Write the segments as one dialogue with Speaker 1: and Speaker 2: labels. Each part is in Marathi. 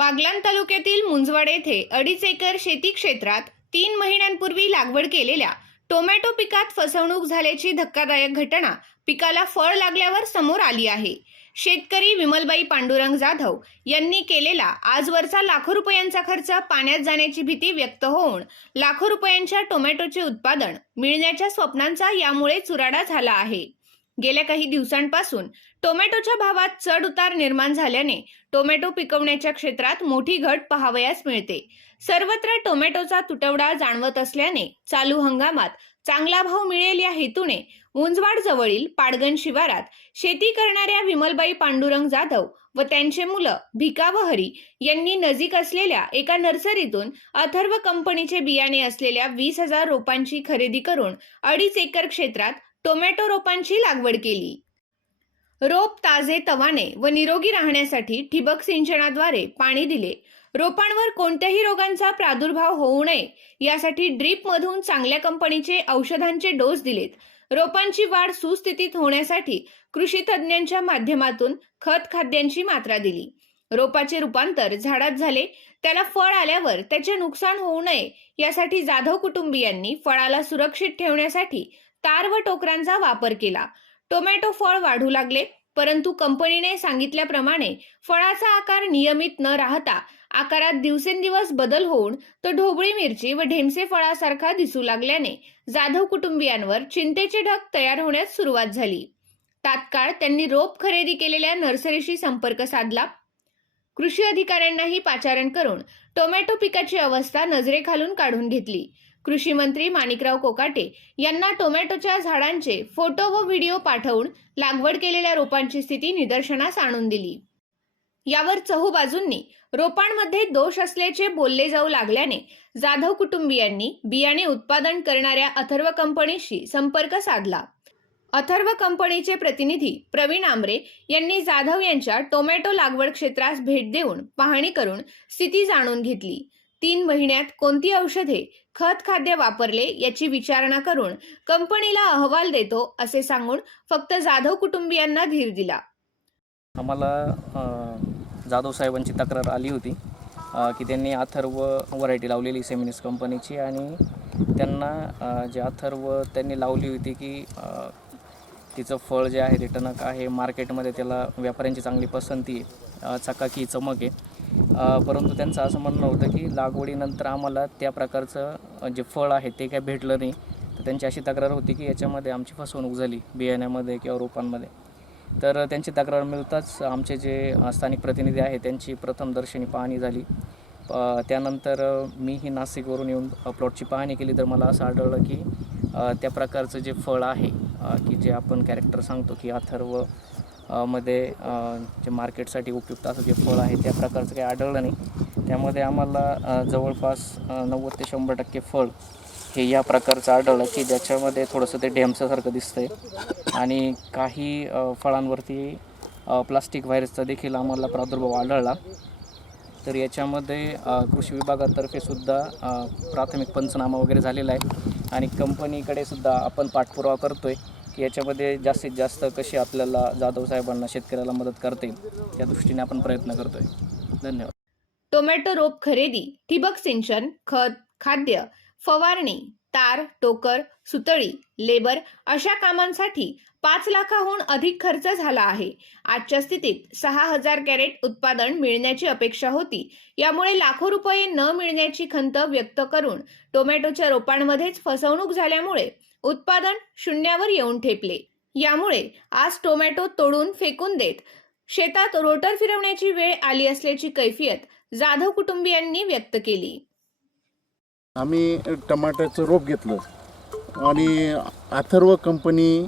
Speaker 1: बागलाण तालुक्यातील मुंजवाड येथे अडीच एकर शेती क्षेत्रात तीन महिन्यांपूर्वी लागवड केलेल्या टोमॅटो पिकात फसवणूक झाल्याची धक्कादायक घटना पिकाला फळ लागल्यावर समोर आली आहे. शेतकरी विमलबाई पांडुरंग जाधव यांनी केलेला आजवरचा लाखो रुपयांचा खर्च पाण्यात जाण्याची भीती व्यक्त होऊन लाखो रुपयांच्या टोमॅटोचे उत्पादन मिळण्याच्या स्वप्नांचा यामुळे चुराडा झाला आहे. गेल्या काही दिवसांपासून टोमॅटोच्या भावात चढ उतार निर्माण झाल्याने टोमॅटो पिकवण्याच्या क्षेत्रात मोठी घट पाहावयास मिळते. सर्वत्र टोमॅटोचा तुटवडा जाणवत असल्याने चालू हंगामात चांगला भाव मिळेल या हेतूने मुंजवाड जवळील पाडगण शिवारात शेती करणाऱ्या विमलबाई पांडुरंग जाधव व त्यांचे मुलं भिका व हरी यांनी नजीक असलेल्या एका नर्सरीतून अथर्व कंपनीचे बियाणे असलेल्या वीस हजार रोपांची खरेदी करून अडीच एकर क्षेत्रात टोमॅटो रोपांची लागवड केली. रोप ताजे तवाने व निरोगी राहण्यासाठी ठिबक सिंचनाद्वारे पाणी दिले. रोपांवर कोणत्याही रोगांचा प्रादुर्भाव होऊ नये यासाठी ड्रीपमधून चांगल्या कंपनीचे औषधांचे डोस दिलेत. रोपांची वाढ सुस्थितीत होण्यासाठी कृषी तज्ज्ञांच्या माध्यमातून खत खाद्यांची मात्रा दिली. रोपाचे रूपांतर झाडात झाले. त्याला फळ आल्यावर त्याचे नुकसान होऊ नये यासाठी जाधव कुटुंबियांनी फळाला सुरक्षित ठेवण्यासाठी तार व टोकरांचा वापर केला. टोमॅटो फळ वाढू लागले परंतु कंपनीने सांगितल्याप्रमाणे फळाचा आकार नियमित न राहता आकारात दिवसेंदिवस बदल होऊन तो ढोबळी मिरची व ढेमसे फळासारखा दिसू लागल्याने जाधव कुटुंबियांवर चिंतेचे ढग तयार होण्यास सुरुवात झाली. तात्काळ त्यांनी रोप खरेदी केलेल्या नर्सरीशी संपर्क साधला. कृषी अधिकाऱ्यांनाही पाचारण करून टोमॅटो पिकाची अवस्था नजरेखालून काढून घेतली. कृषी मंत्री माणिकराव कोकाटे यांना टोमॅटोच्या झाडांचे फोटो व व्हिडिओ पाठवून लागवड केलेल्या रोपांची स्थिती निदर्शनास आणून दिली. यावर चहूबाजूंनी रोपांमध्ये दोष असल्याचे बोलले जाऊ लागल्याने जाधव कुटुंबियांनी बियाणे उत्पादन करणाऱ्या अथर्व कंपनीशी संपर्क साधला. अथर्व कंपनीचे प्रतिनिधी प्रवीण आमरे यांनी जाधव यांच्या टोमॅटो लागवड क्षेत्रास भेट देऊन पाहणी करून स्थिती जाणून घेतली. तीन महिन्यात कोणती औषधे खत खाद्य वापरले याची विचारणा करून कंपनीला अहवाल देतो असे सांगून फक्त जाधव कुटुंबियांना धीर दिला.
Speaker 2: आम्हाला जाधव साहेबांची तक्रार आली होती की त्यांनी अथर्व व्हरायटी लावलेली सेमिनिस कंपनीची आणि त्यांना जे अथर्व त्यांनी लावली होती की तिचं फळ जे आहे ते टणक आहे मार्केटमध्ये त्याला व्यापाऱ्यांची चांगली पसंती आहे चकाकी चमक आहे परंतु त्यांचं असं म्हणणं होतं की लागवडीनंतर आम्हाला त्या प्रकारचं जे फळ आहे ते काय भेटलं नाही. तर त्यांची अशी तक्रार होती की याच्यामध्ये आमची फसवणूक झाली बियाण्यामध्ये किंवा रोपांमध्ये. तर त्यांची तक्रार मिळताच आमचे जे स्थानिक प्रतिनिधी आहे त्यांची प्रथमदर्शनी पाहणी झाली. त्यानंतर मी मीही नाशिकवरून येऊन प्लॉटची पाहणी केली. तर मला असं आढळलं की त्या प्रकारचं जे फळ आहे की जे आपण कॅरेक्टर सांगतो की अथर्व मध्ये जे मार्केटसाठी उपयुक्त असं जे फळ आहे त्या प्रकारचं काही आढळलं नाही. त्यामध्ये आम्हाला जवळपास नव्वद ते शंभर टक्के फळ हे या प्रकारचं आढळलं की ज्याच्यामध्ये थोडंसं ते ढेमसासारखं दिसतंय. आणि काही फळांवरती प्लास्टिक व्हायरसचा देखील आम्हाला प्रादुर्भाव आढळला. तर याच्यामध्ये कृषी विभागातर्फे सुद्धा प्राथमिक पंचनामा वगैरे झालेला आहे. आणि कंपनीकडे सुद्धा आपण पाठपुरावा करतो आहे की याच्यामध्ये जास्तीत जास्त कशी आपल्याला जाधव साहेबांना शेतकऱ्याला मदत करता येईल त्या दृष्टीने आपण प्रयत्न करतोय. धन्यवाद.
Speaker 1: टोमॅटो रोप खरेदी ठिबक सिंचन खत खाद्य फवारणी तार टोकर सुतळी लेबर अशा कामांसाठी पाच लाखाहून अधिक खर्च झाला आहे. आजच्या स्थितीत सहा हजार कॅरेट उत्पादन मिळण्याची अपेक्षा होती. यामुळे लाखो रुपये न मिळण्याची खंत व्यक्त करून टोमॅटोच्या रोपांमध्येच फसवणूक झाल्यामुळे उत्पादन शून्यावर येऊन ठेपले. यामुळे आज टोमॅटो तोडून फेकून देत शेतात रोटर फिरवण्याची वेळ आली असल्याची कैफियत जाधव कुटुंबियांनी व्यक्त केली.
Speaker 3: आम्ही टमाट्याचं रोप घेतलं आणि अथर्व कंपनी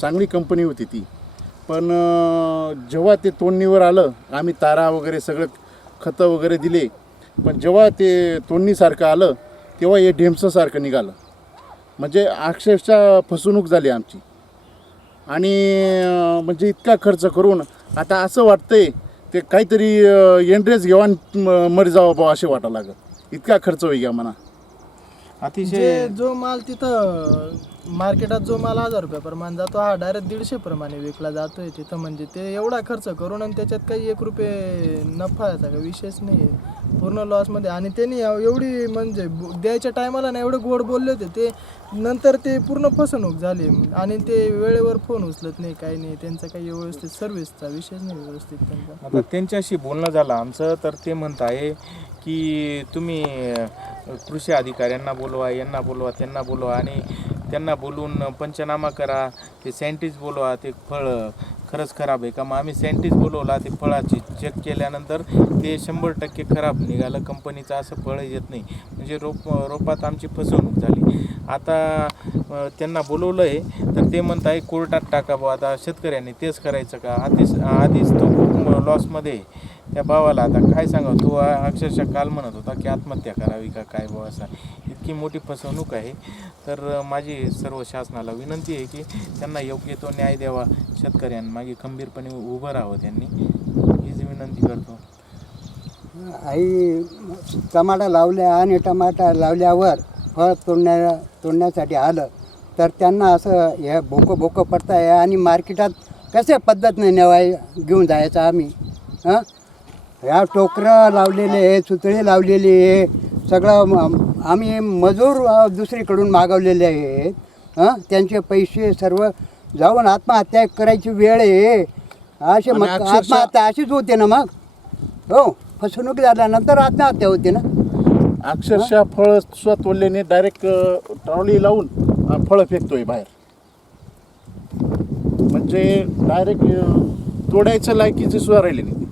Speaker 3: चांगली कंपनी होती ती. पण जेव्हा ते तोडणीवर आलं आम्ही तारा वगैरे सगळं खतं वगैरे दिले. पण जेव्हा ते तोडणीसारखं आलं तेव्हा हे ढेमसंसारखं निघालं. म्हणजे अक्षरशः फसवणूक झाली आमची. आणि म्हणजे इतका खर्च करून आता असं वाटतंय ते काहीतरी एंड्रेस घेऊन मर जावं बा असे वाटायला लागत इतका खर्च होई घ्या म्हणा.
Speaker 4: अतिशय
Speaker 5: जे जो माल तिथं मार्केटात जो माल हजार रुपया प्रमाणे जातो हा डायरेक्ट दीडशे प्रमाणे विकला जातोय तिथं. म्हणजे ते एवढा खर्च करून आणि त्याच्यात काही एक रुपये नफा याचा काही विशेष नाही आहे पूर्ण लॉसमध्ये आणि त्यांनी एवढी म्हणजे द्यायच्या टायमाला ना एवढे गोड बोलले होते. ते नंतर ते पूर्ण फसवणूक झाली. आणि ते वेळेवर फोन उचलत नाही काही नाही. त्यांचा काही व्यवस्थित सर्व्हिसचा विषयच नाही व्यवस्थित त्यांचा.
Speaker 4: आता त्यांच्याशी बोलणं झालं आमचं तर ते म्हणत आहे की तुम्ही कृषी अधिकाऱ्यांना बोलवा यांना बोलवा त्यांना बोलवा. आणि त्यांना बोलून पंचनामा करा ते सायंटिस्ट बोलवा ते फळ खरंच खराब आहे. का मग आम्ही सायंटिस्ट बोलवला ते फळाची चेक केल्यानंतर ते शंभर टक्के खराब निघालं. कंपनीचं असं फळ येत नाही. म्हणजे रोप रोपात आमची फसवणूक झाली. आता त्यांना बोलवलं आहे तर ते म्हणत आहे कोर्टात टाका बुवा आता शेतकऱ्यांनी तेच करायचं का? आधीच आधीच तो खूप लॉसमध्ये आहे. त्या भावाला आता काय सांगा तो अक्षरशः काल म्हणत होता की आत्महत्या करावी का काय भाऊ असा. इतकी मोठी फसवणूक आहे. तर माझी सर्व शासनाला विनंती आहे की त्यांना योग्य तो न्याय द्यावा. शेतकऱ्यांमागे खंबीरपणे उभं राहावं त्यांनी. हीच विनंती करतो.
Speaker 6: आई टमाटा लावल्या आणि टमाटा लावल्यावर फळ तोडण्या तोडण्यासाठी आलं. तर त्यांना असं हे भोकं भोकं पडताय आणि मार्केटात कशा पद्धतीने नेवाय घेऊन जायचं आम्ही? हां? ह्या टोकरं लावलेले आहे सुतळी लावलेली आहे. सगळं आम्ही मजूर दुसरीकडून मागवलेले आहेत हां त्यांचे पैसे सर्व जाऊन आत्महत्या करायची वेळ आहे. असे मग आत्महत्या अशीच होते ना मग? हो फसवणूक झाल्यानंतर आत्महत्या होते ना?
Speaker 3: अक्षरशः फळ सुद्धा तोडल्याने डायरेक्ट ट्रॉली लावून फळं फेकतोय बाहेर. म्हणजे डायरेक्ट तोडायचं लायकीचे सुद्धा राहिले नाही.